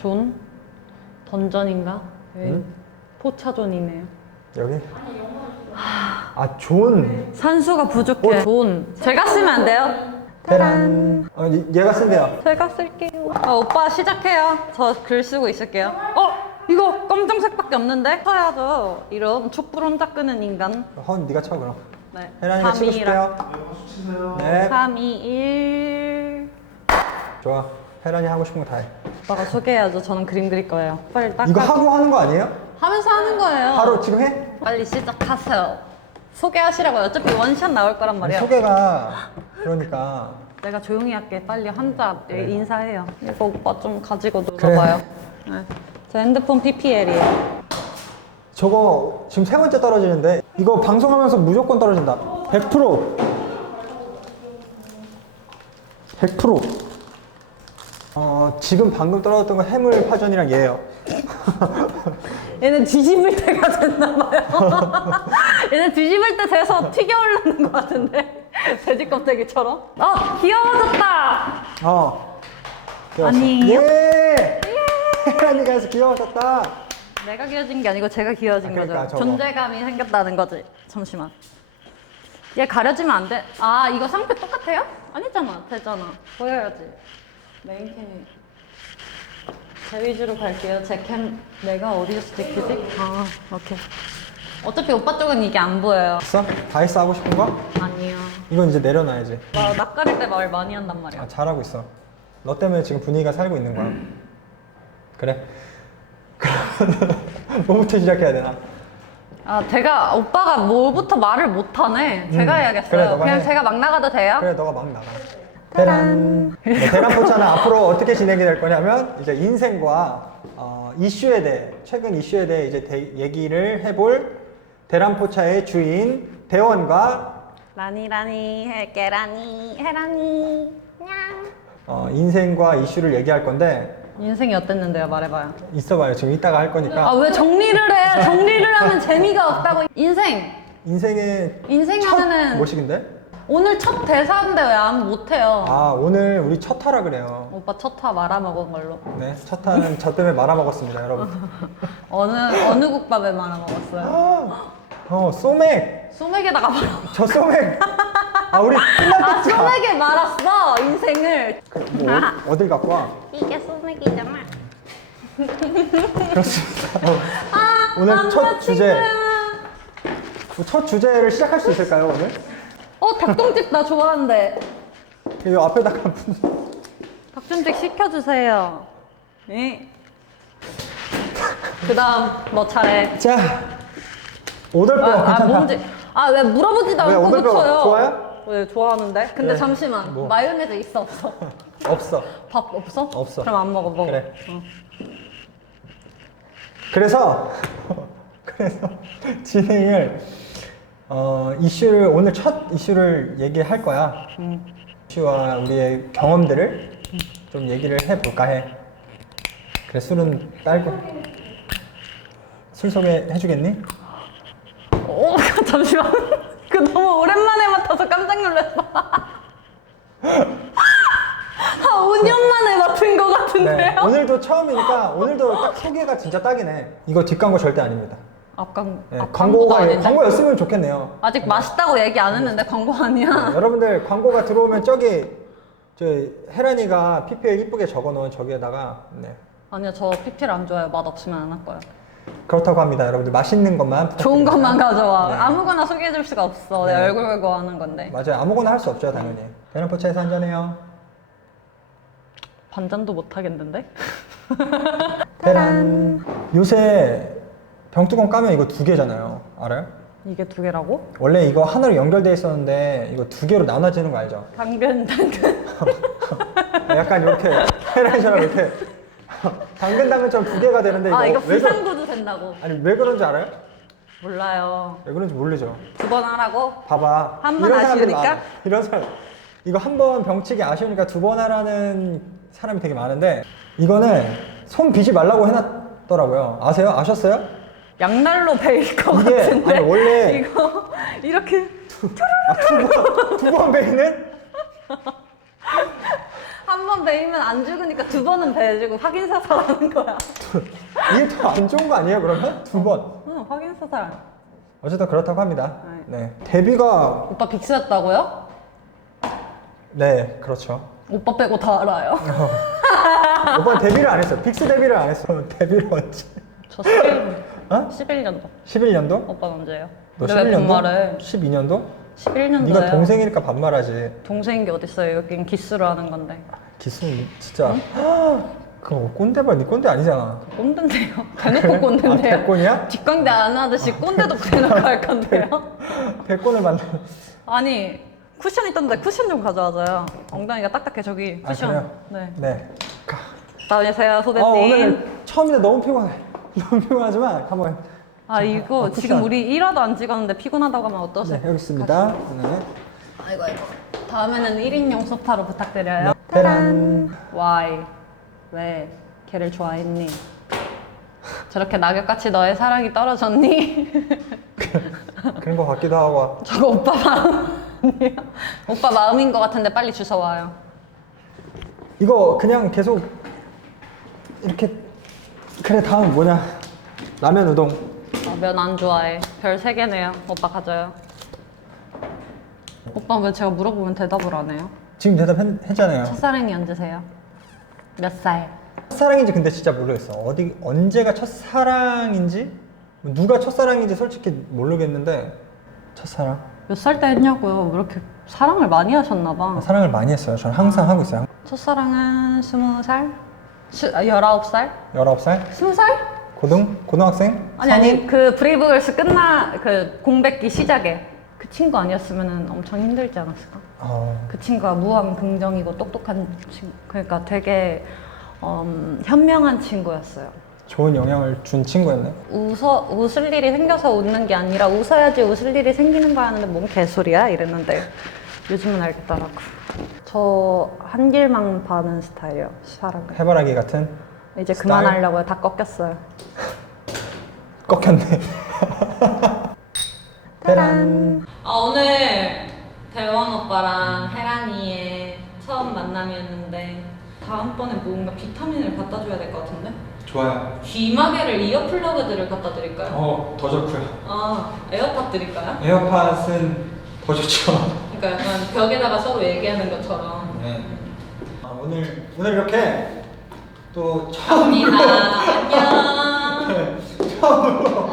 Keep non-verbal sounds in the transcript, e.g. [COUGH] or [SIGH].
존? 던전인가? 응? 포차존이네요. 여기? 아, 존. 산수가 부족해. 존. 제가 쓰면 안 돼요? 테란. 어, 이- 얘가 쓴대요. 제가 쓸게요. 아, 오빠 시작해요. 저 글 쓰고 있을게요. 어? 이거 검정색밖에 없는데? 써야죠. 이런 촛불 혼자 끄는 인간. 헌, 네가 쳐, 그럼. 네. 혜란이가 치고 3, 2, 싶대요. 네. 3, 2, 1. 좋아. 혜란이 하고 싶은 거 다 해. 오빠가 소개해야죠. 저는 그림 그릴 거예요. 빨리 딱 이거 하고 하는 거 아니에요? 하면서 하는 거예요. 바로 지금 해? 빨리 시작하세요. 소개하시라고요. 어차피 원샷 나올 거란 말이야. 소개가 그러니까 내가 조용히 할게. 빨리 환자 그래. 인사해요. 이거 오빠 좀 가지고 놀아봐요. 네. 제 핸드폰 PPL이에요. 저거 지금 세 번째 떨어지는데 이거 방송하면서 무조건 떨어진다 100% 100% 어, 지금 방금 떨어졌던 건 해물 파전이랑 얘예요 [LAUGHS] 얘는 뒤집을 때가 됐나 봐요. [LAUGHS] 얘는 뒤집을 때 돼서 튀겨 올라는 것 같은데. [LAUGHS] 돼지 껍데기처럼. 어, 귀여워졌다. 어. 아니에요? 예! 혜란이가 해서 귀여워졌다 내가 귀여진 게 아니고 제가 귀여진 아, 그러니까 거죠. 저거. 존재감이 생겼다는 거지. 잠시만. 얘 가려지면 안 돼. 아, 이거 상표 똑같아요? 아니잖아. 되잖아. 보여야지. 메인캠이. 제 위주로 갈게요. 제 캠 내가 어디서 찍히지? 아, 오케이. 어차피 오빠 쪽은 이게 안 보여요. 됐어? 다 했어 하고 싶은 거? 아니요. 이건 이제 내려놔야지 나 낯가릴 때 말 많이 한단 말이야. 아, 잘하고 있어 너 때문에 지금 분위기가 살고 있는 거야 그래 [LAUGHS] 그러면 뭐부터 시작해야 되나? 아, 제가 오빠가 뭐부터 말을 못 하네. 제가 음, 해야겠어요. 그래, 너가 그냥 해. 제가 막 나가도 돼요? 그래 너가 막 나가 대란. 네, 대란 포차는 앞으로 어떻게 진행이 될 거냐면 이제 인생과 어, 이슈에 대해 최근 이슈에 대해 이제 대- 얘기를 해볼 대란 포차의 주인 대원과 라니 라니 해게 라니 해라니. 냥. 어, 인생과 이슈를 얘기할 건데 인생이 어땠는데요? 말해봐요. 있어봐요. 지금 이따가 할 거니까. 아 왜 정리를 해 정리를 하면 재미가 없다고? 인생. 인생의 인생 첫 하면은 뭐식인데? 오늘 첫 대사인데 왜 안 못해요? 아 오늘 우리 첫 타라 그래요. 오빠 첫화 말아먹은 걸로. 네, 첫 타는 저 때문에 말아먹었습니다 여러분. [LAUGHS] 어느 어느 국밥에 말아먹었어요? 어 소맥. 소맥에다가 말아 저 소맥. 아 우리 아 끝날 때쯤. 소맥에 말았어 인생을. 뭐 어, 어딜 갖고 와? 이게 소맥이잖아. 그렇습니다. 아 오늘 첫 주제. 남자친구야. 첫 주제를 시작할 수 있을까요 오늘? 어 닭똥집 나 좋아하는데 이 앞에다가 분- 닭똥집 시켜주세요 네. 그 다음 너 차례 자 오돌뼈 아, 아 괜찮다. 뭔지 아 왜 물어보지도 왜, 않고 붙여요 좋아요? 네 좋아하는데 근데 네. 잠시만 뭐? 마요네즈 있어 없어 [LAUGHS] 없어. 밥 없어? 없어. 그럼 안 먹어 먹어 그래. 어. 그래서 [LAUGHS] 그래서 진행을 어, 이슈를 오늘 첫 이슈를 얘기할 거야. 음. 이슈와 우리의 경험들을 좀 얘기를 해볼까 해. 그래 술은 딸고 술 소개 해주겠니? 어, [LAUGHS] 잠시만 그 너무 오랜만에 맡아서 깜짝 놀랐어 [LAUGHS] 한 5년 만에 맡은 것 네. 같은데요? 오늘도 처음이니까 오늘도 딱 소개가 진짜 딱이네. 이거 뒷광고 절대 아닙니다. 앞광 네, 광고가 아닌데 광고였으면 좋겠네요. 아직 맛있다고 얘기 안 했는데 광고 아니야 네, 여러분들 광고가 들어오면 저기 저 혜란이가 PPL 이쁘게 적어놓은 저기에다가 네. 아니요 저 PPL 안 좋아요 맛 없으면 안 할 거예요 그렇다고 합니다. 여러분들 맛있는 것만 좋은 부탁드립니다. 것만 가져와 네. 아무거나 소개해 줄 수가 없어 내 네. 얼굴 걸고 하는 건데 맞아요. 아무거나 할 수 없죠 당연히. 대나포차에서 한잔해요. 반잔도 못 하겠는데? [LAUGHS] 대란. 요새 병뚜껑 까면 이거 두 개잖아요. 알아요? 이게 두 개라고? 원래 이거 하나로 연결돼 있었는데 이거 두 개로 나눠지는 거 알죠? 당근 당근 [LAUGHS] 약간 이렇게 혜란이처럼 이렇게 당근 당근처럼 두 개가 되는데 이거, 아 이거 왜 그러... 비상구도 된다고 아니 왜 그런지 알아요? 몰라요 왜 그런지 모르죠. 두 번 하라고? 봐봐. 한번 이런 사람들이 아쉬우니까? 많아. 이런 사람. 이거 한 번 병치기 아쉬우니까 두 번 하라는 사람이 되게 많은데 이거는 손 비지 말라고 해놨더라고요. 아세요? 아셨어요? 양날로 베일 것 이게 같은데 아니, 원래 이거 이렇게 아, 두 번, 두 번 베이는? 한번번 베이면 안 죽으니까 두 번은 베주고 확인 사살하는 거야. 이게 더 안 좋은 거 아니에요 그러면? 두 번. 응, 확인 사살. 어쨌든 그렇다고 합니다. 네. 데뷔가 오빠 빅스였다고요? 네 그렇죠. 오빠 빼고 다 알아요. [LAUGHS] 오빠 데뷔를 안 했어. 빅스 데뷔를 안 했어. [LAUGHS] 데뷔를 언제? 저 11, 어? 11년도. 11년도? 오빠 언제예요? 너 근데 왜 11년도? 반말해? 12년도? 11년도예요. 네가 동생이니까 반말하지. 동생인 게 어딨어요? 여긴 기스로 하는 건데. 기순 진짜. [GASPS] 그거 꼰대발 네 꼰대 아니잖아. 꼰대인데요? [LAUGHS] 대놓고 아, 꼰대인데요? 백곤이야? 뒷광대 안 하듯이 꼰대도 대놓고 할 건데요? [LAUGHS] 백곤을 만나. 아니 쿠션 있던데 쿠션 좀 가져와줘요. 엉덩이가 딱딱해 저기 아, 쿠션. 그래요? 네. 네. 다녀오세요 아 소대님. 오늘 처음인데 너무 피곤해. 너무 피곤하지만 한번. 아 이거 아, 지금. 우리 1화도 안 찍었는데 피곤하다고 하면 어떠세요? 네 여기 있습니다. 네. 아이고 아이고. 다음에는 1인용 소파로 부탁드려요. 네. 짜란. Why? 왜? 걔를 좋아했니? 저렇게 낙엽같이 너의 사랑이 떨어졌니? [LAUGHS] 그런 거 같기도 하고. 저거 오빠 마음이에요? 오빠 마음인 것 같은데 빨리 주워 와요. 이거 그냥 계속 이렇게 그래 다음 뭐냐 라면 우동 아, 면안 좋아해. 별 3개네요. 오빠 가져요. 오빠 왜 제가 물어보면 대답을 안 해요? 지금 대답했잖아요 첫사랑이 언제세요? 몇 살? 첫사랑인지 근데 진짜 모르겠어 어디 언제가 첫사랑인지 누가 첫사랑인지 솔직히 모르겠는데 첫사랑 몇 살 때 했냐고요? 왜 이렇게 사랑을 많이 하셨나 봐. 사랑을 많이 했어요 저는 항상 하고 있어요 첫사랑은 20살? 수, 아, 19살? 19살 20살? 고등 고등학생 아니 아니 그 브레이브걸스 끝나 그 공백기 시작에 그 친구 아니었으면 엄청 힘들지 않았을까? 어, 그 친구가 무한 긍정이고 똑똑한 친구 그러니까 되게 음, 현명한 친구였어요. 좋은 영향을 준 친구였네 웃어 웃을 일이 생겨서 웃는 게 아니라 웃어야지 웃을 일이 생기는 거야 하는데 뭔 개소리야 이랬는데 요즘은 알겠더라고. 저 한 길만 봐는 스타일이에요 사람을. 해바라기 같은 이제 스타일? 그만하려고요. 다 꺾였어요. [LAUGHS] 꺾였네 [LAUGHS] 테란 아 오늘 대원 오빠랑 혜란이의 처음 만남이었는데 다음번에 뭔가 비타민을 갖다 줘야 될 것 같은데? 좋아요 귀마개를 이어플러그들을 갖다 드릴까요? 어 더 좋고요 아 에어팟 드릴까요? 에어팟은 더 좋죠 그러니까 약간 벽에다가 서로 얘기하는 것처럼. 네. 아, 오늘 오늘 이렇게 또 처음 갑니다. 안녕. [LAUGHS] 처음으로